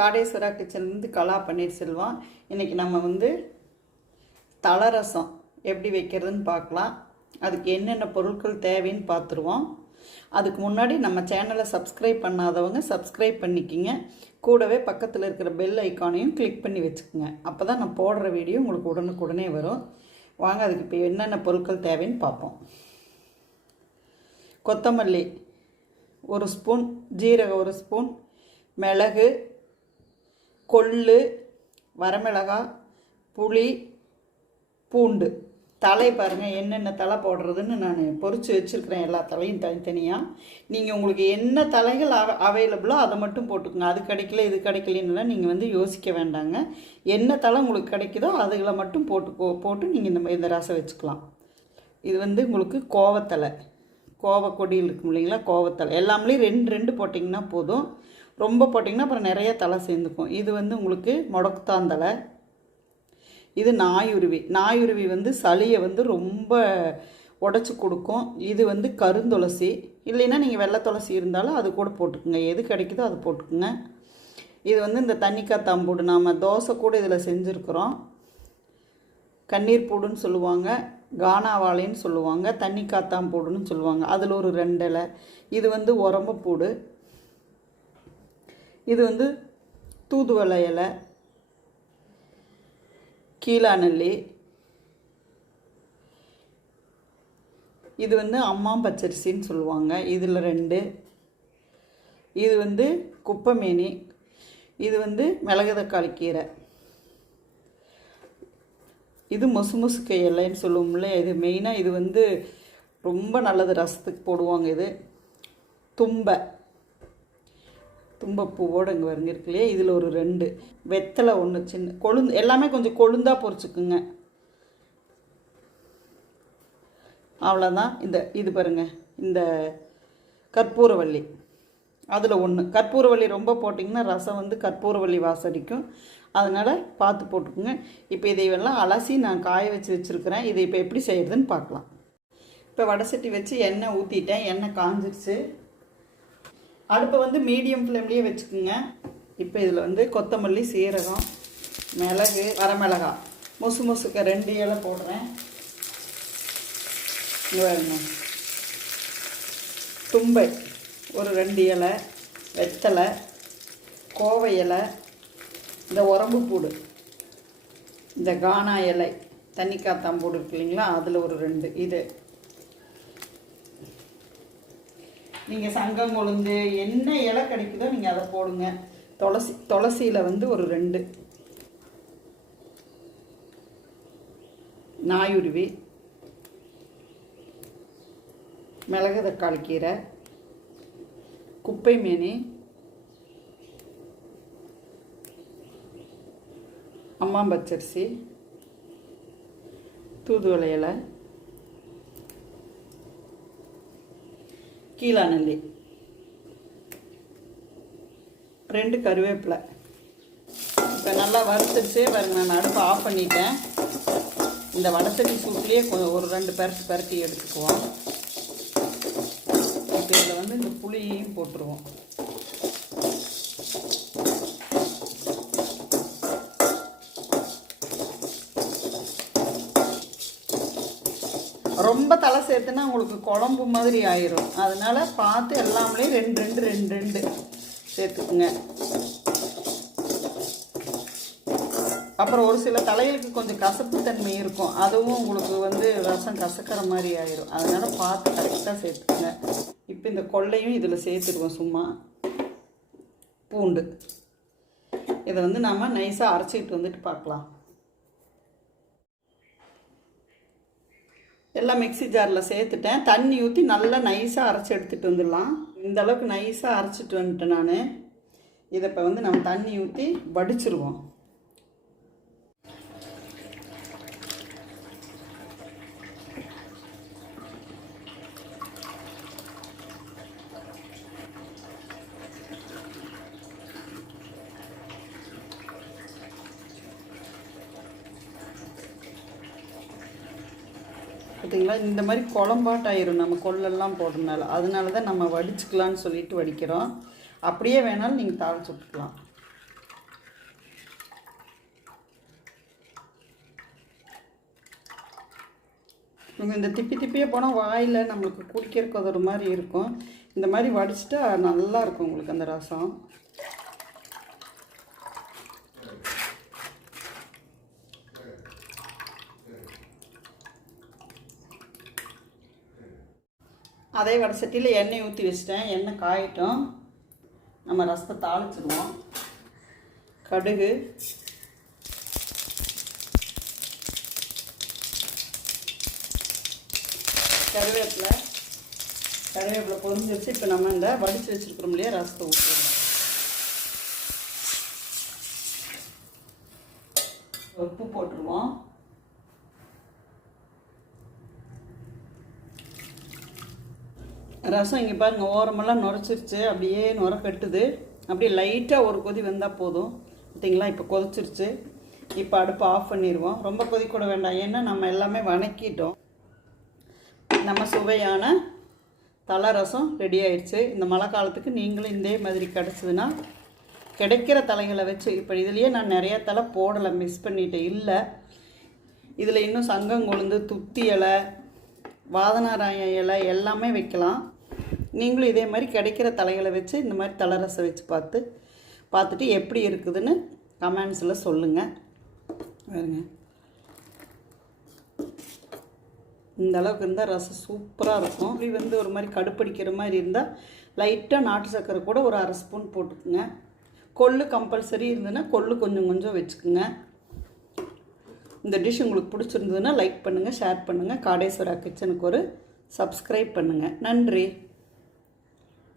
காடேஸ்வரா கிச்சன்லேருந்து கலா பன்னீர்செல்வம். இன்றைக்கி நம்ம வந்து தலை ரசம் எப்படி வைக்கிறதுன்னு பார்க்கலாம். அதுக்கு என்னென்ன பொருட்கள் தேவைன்னு பார்த்துருவோம். அதுக்கு முன்னாடி நம்ம சேனலை சப்ஸ்கிரைப் பண்ணாதவங்க சப்ஸ்கிரைப் பண்ணிக்கிங்க. கூடவே பக்கத்தில் இருக்கிற பெல் ஐக்கானையும் கிளிக் பண்ணி வச்சுக்கோங்க. அப்போ தான் நான் போடுற வீடியோ உங்களுக்கு உடனுக்குடனே வரும். வாங்க அதுக்கு இப்போ என்னென்ன பொருட்கள் தேவைன்னு பார்ப்போம். கொத்தமல்லி 1 ஸ்பூன், ஜீரகம் 1 ஸ்பூன், மிளகு, கொள்ளு, வரமிளகாய், புளி, பூண்டு. தலை பாருங்கள், என்னென்ன தலை போடுறதுன்னு நான் பொறிச்சு வச்சுருக்கிறேன். எல்லா தலையும் தனித்தனியாக. நீங்கள் உங்களுக்கு என்ன தலைகள் அவைலபிளோ அதை மட்டும் போட்டுக்கோங்க. அது கிடைக்கல இது கிடைக்கலன்னா நீங்கள் வந்து யோசிக்க வேண்டாங்க. என்ன தலை உங்களுக்கு கிடைக்குதோ அதுகளை மட்டும் போட்டு நீங்கள் இந்த ரசம் வச்சுக்கலாம். இது வந்து உங்களுக்கு கோவத்தலை, கோவக்கொடியில் இருக்கும் இல்லைங்களா, கோவத்தலை. எல்லாமே 2 போட்டிங்கன்னா போதும். ரொம்ப போட்டிங்கன்னா அப்புறம் நிறைய தலை சேர்ந்துக்கும். இது வந்து உங்களுக்கு முடக்குத்தாந்தலை. இது நாயுருவி வந்து சளியை வந்து ரொம்ப உடச்சி கொடுக்கும். இது வந்து கருந்துளசி, இல்லைன்னா நீங்கள் வெள்ளை துளசி இருந்தாலும் அது கூட போட்டுக்குங்க. எது கிடைக்குதோ அது போட்டுக்குங்க. இது வந்து இந்த தண்ணிக்காத்தாம்பூடு, நாம் தோசை கூட இதில் செஞ்சுருக்குறோம். கண்ணீர் பூடுன்னு சொல்லுவாங்க, கானாவாழைன்னு சொல்லுவாங்க, தண்ணிக்காத்தாம்பூடுன்னு சொல்லுவாங்க. அதில் ஒரு 2 இலை. இது வந்து உரம்பப்பூடு. இது வந்து தூதுவளை இலை, கீழாநெல்லி. இது வந்து அம்மாம் பச்சரிசின்னு சொல்லுவாங்க. இதில் 2. இது வந்து குப்பைமேனி. இது வந்து மிளகு தக்காளி கீரை. இது முசுமுசுக்கை இலைன்னு சொல்லுவோம்ல, இது மெயினாக இது வந்து ரொம்ப நல்லது, ரசத்துக்கு போடுவாங்க. இது தும்பப்பூவோடு இங்கே வருங்க இருக்கு இல்லையா, இதில் ஒரு 2. வெத்தலை 1 சின்ன கொழுந்து. எல்லாமே கொஞ்சம் கொழுந்தாக பொரிச்சுக்குங்க. அவ்வளோதான். இது பாருங்கள், இந்த கற்பூரவள்ளி அதில் 1. கற்பூரவள்ளி ரொம்ப போட்டிங்கன்னா ரசம் வந்து கற்பூரவள்ளி வாசடிக்கும். அதனால் பார்த்து போட்டுக்குங்க. இப்போ இதையெல்லாம் அலசி நான் காய வச்சு வச்சுருக்கிறேன். இதை இப்போ எப்படி செய்கிறதுன்னு பார்க்கலாம். இப்போ வடை வச்சு எண்ணெய் ஊற்றிட்டேன். எண்ணெய் காஞ்சிருச்சு. அடுப்பை வந்து மீடியம் ஃப்ளேம்லேயே வச்சுக்கோங்க. இப்போ இதில் வந்து கொத்தமல்லி, சீரகம், மிளகு, வரமிளகாய், முசுக்க 2 இலை போடுறேன். இங்கே தும்பை ஒரு 2 இலை, வெத்தலை, கோவை இலை, இந்த உரம்புப்பூடு, இந்த கானா இலை, தண்ணிக்காத்தாம்பூடு இருக்கு இல்லைங்களா, அதில் ஒரு 2. இது நீங்கள் சங்கம் கொழுந்து என்ன இலை கிடைக்குதோ நீங்கள் அதை போடுங்க. துளசியில் வந்து ஒரு 2. நாயுருவி, மிளகு தக்காளி கீரை, குப்பைமேனி, அம்மாம் பச்சரிசி, தூதுவளை இலை, கீழாநெல்லி, 2 கருவேப்பிலை. இப்போ நல்லா வறுத்துடுச்சு பாருங்க. நான் அடுப்பை ஆஃப் பண்ணிட்டேன். இந்த வடசட்டி சூட்லேயே ஒரு 2 பெரட்டி எடுத்துக்குவோம். இப்போ இதில் வந்து இந்த புளியையும் போட்டுருவோம். ரொம்ப தலை சேர்த்துனா உங்களுக்கு குழம்பு மாதிரி ஆயிரும். அதனால் பார்த்து எல்லாமே 2 சேர்த்துக்குங்க. அப்புறம் ஒரு சில தலைகளுக்கு கொஞ்சம் கசப்பு தன்மை இருக்கும். அதுவும் உங்களுக்கு வந்து ரசம் கசக்கிற மாதிரி ஆயிரும். அதனால் பார்த்து கரெக்டாக சேர்த்துக்குங்க. இப்போ இந்த கொள்ளையும் இதில் சேர்த்துடுவோம். சும்மா பூண்டு இதை வந்து நாம் நைஸாக அரைச்சிக்கிட்டு வந்துட்டு பார்க்கலாம். எல்லாம் மிக்ஸி ஜாரில் சேர்த்துட்டேன். தண்ணி ஊற்றி நல்லா நைஸாக அரைச்சி எடுத்துகிட்டு வந்துடலாம். இந்த அளவுக்கு நைஸாக அரைச்சிட்டு வந்துட்டேன் நான். இதை இப்போ வந்து நம்ம தண்ணி ஊற்றி வடிச்சிருவோம். பார்த்தீங்களா, இந்த மாதிரி குழம்பாட்டாயிரும் நம்ம கொள்ளெல்லாம் போடுறதுனால. அதனால தான் நம்ம வடிச்சுக்கலான்னு சொல்லிட்டு வடிக்கிறோம். அப்படியே வேணாலும் நீங்கள் தாளிச்சு விட்டுக்கலாம். இந்த திப்பி திப்பியே போனால் வாயில் நம்மளுக்கு குடிக்கிறதுக்கு ஒரு மாதிரி இருக்கும். இந்த மாதிரி வடிச்சிட்டா நல்லாயிருக்கும் உங்களுக்கு அந்த ரசம். அதே வடை சட்டியில் எண்ணெய் ஊற்றி வச்சிட்டேன். எண்ணெய் காயட்டும். நம்ம ரசத்தை தாளிச்சிடுவோம். கடுகு, கருவேப்பிலை பொரிஞ்சு வச்சு இப்போ நம்ம இந்த வடித்து வச்சுருக்கிறோம் இல்லையா ரசத்தை ஊற்றிடுவோம். உப்பு போட்டுருவோம். ரசம் இங்கே பாருங்கள் ஓரமெல்லாம் நுரைச்சிருச்சு, அப்படியே நுரை கட்டுது. அப்படியே லைட்டாக ஒரு கொதி வந்தால் போதும். பார்த்தீங்களா, இப்போ கொதிச்சிருச்சு. இப்போ அடுப்பு ஆஃப் பண்ணிடுவோம். ரொம்ப கொதிக்கூட வேண்டாம், ஏன்னா நம்ம எல்லாமே வணக்கிட்டோம். நம்ம சுவையான தலை ரசம் ரெடி ஆயிடுச்சு. இந்த மழை காலத்துக்கு நீங்களும் இதே மாதிரி கிடச்சிதுன்னா கிடைக்கிற தலைகளை வச்சு, இப்போ இதுலேயே நான் நிறையா தலை போடலை, மிஸ் பண்ணிட்டேன். இல்லை, இதில் இன்னும் சங்கங்கொழுந்து, துத்தி இலை, வாதனாராய இலை எல்லாமே வைக்கலாம். நீங்களும் இதே மாதிரி கிடைக்கிற தலைகளை வச்சு இந்த மாதிரி தலை ரசம் வச்சு பார்த்துட்டு எப்படி இருக்குதுன்னு கமெண்ட்ஸில் சொல்லுங்கள். பாருங்க, இந்த அளவுக்கு இருந்தால் ரசம் சூப்பராக இருக்கும். இப்படி ஒரு மாதிரி கடுப்படிக்கிற மாதிரி இருந்தால் லைட்டாக நாட்டு சர்க்கரை கூட ஒரு 1/2 ஸ்பூன் போட்டுக்குங்க. கொள்ளு கம்பல்சரி இருந்ததுன்னா கொள்ளு கொஞ்சம் கொஞ்சம் வச்சுக்குங்க. இந்த டிஷ் உங்களுக்கு பிடிச்சிருந்ததுன்னா லைக் பண்ணுங்கள், ஷேர் பண்ணுங்கள். காடேஸ்வரா கிச்சனுக்கு ஒரு சப்ஸ்கிரைப் பண்ணுங்கள். நன்றி.